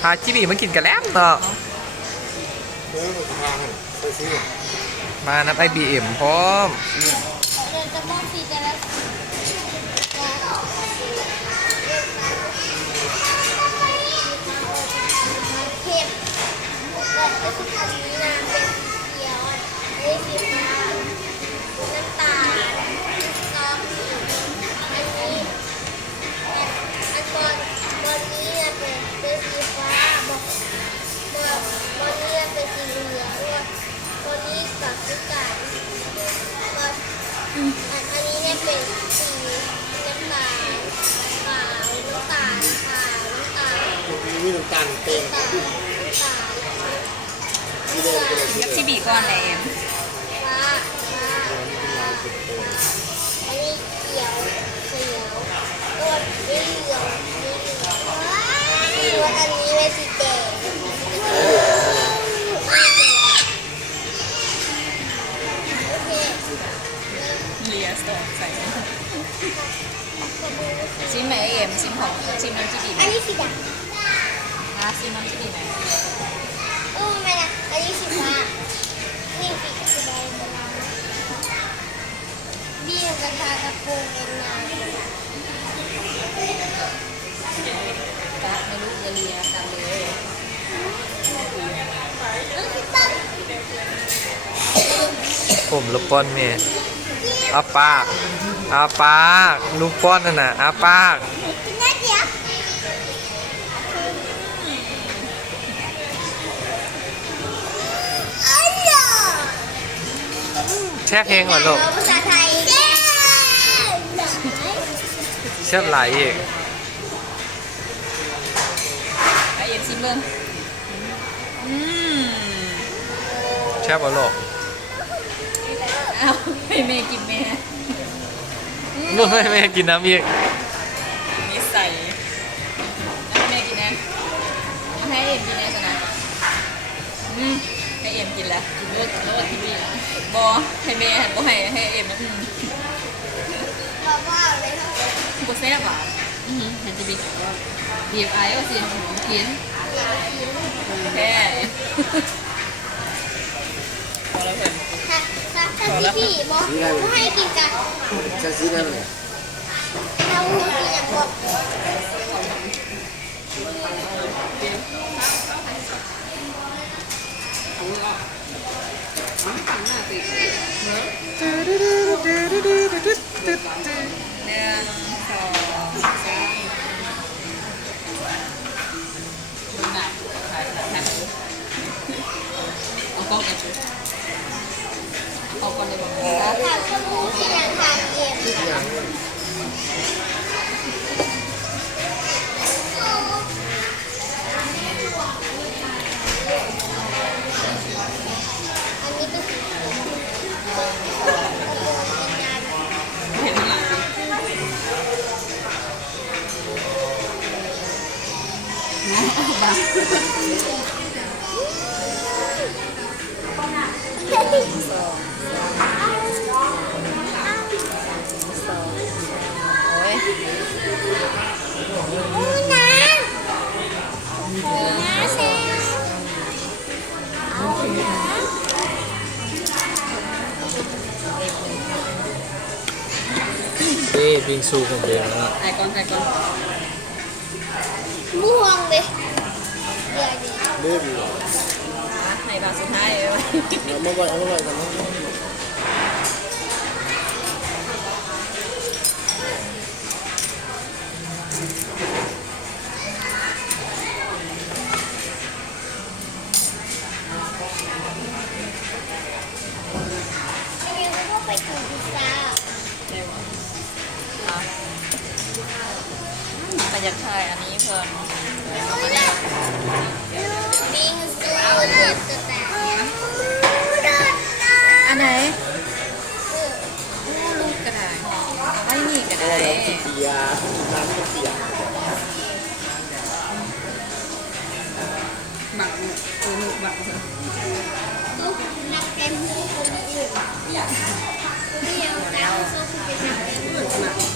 พาจิบีมากินกันแล้วเนาะมานับไอบีเอ็มพร้อมอันนี้เนี่ยเป็นสีน้ำตาลขาวน้ำตาลขาวน้ำตาลมีน้ำตาลเต็มยักษ์ชิบีก่อนเลยฟ้าอันนี้เขียวต้นเหลืองส่วนอันนี้เป็นสีแดงเลียสใส่ชิมไหมเอ็มชิมของชิมน้ำชิบีไหม อันนี้สีดำชิมน้ำชิบีไหมไม่นะอันนี้สีฟ้านี่สีแดงบีบกระทะกระปุกเอ็นนากัดไม่รู้จะเลียกันเลย ผมลูกป้อนเมียอาปากลูกป้อนนั่นน่ะอาปากแช่เพลงก่อนลูก ภาษาไทยแช่ไหลอีก ไอเอ็มชิมเบิ้งแช่บอลลูก เอาให้แม่กินแม่ ลูกไม่กินน้ำอีกนิสัยให้แม่กินนะให้เอ็มกินนะสินะให้เอ็มกินแล้วกินแล้วทีวีบอให้แม่บอให้เอ็มนะบอกว่าเลยครับบอแซ่บอ่ะเห็นทีวีก็บีบไอ้ก็สิกินแค่พอแล้วเพื่อนถ้าพี่บอกให้กินกันจะซื้อนั่นเลยเรากินอย่างบอกเอากล้องกันชุดเอาก่อนเลยบอก ถามชมพูที่อยากทานเองอันนี้ก็เห็นหลังบ้าบิงซูของเบลนะไอคอนม่วงเลยเดือด เลือดอยู่ ให้บาสุดท้ายเลย เอามาไว้กันนะไปกินพิซซ่าประหยัดไทยอันนี้เพิ่มบิงซูเดือดแต่อันไหนลูกกระดาษไม่มีกระดาษ น้ำเปียน้ำเปีย หมักหมัก ซุปนักแกงคนอื่นเดียวแต่ซุปเป็นนักแกง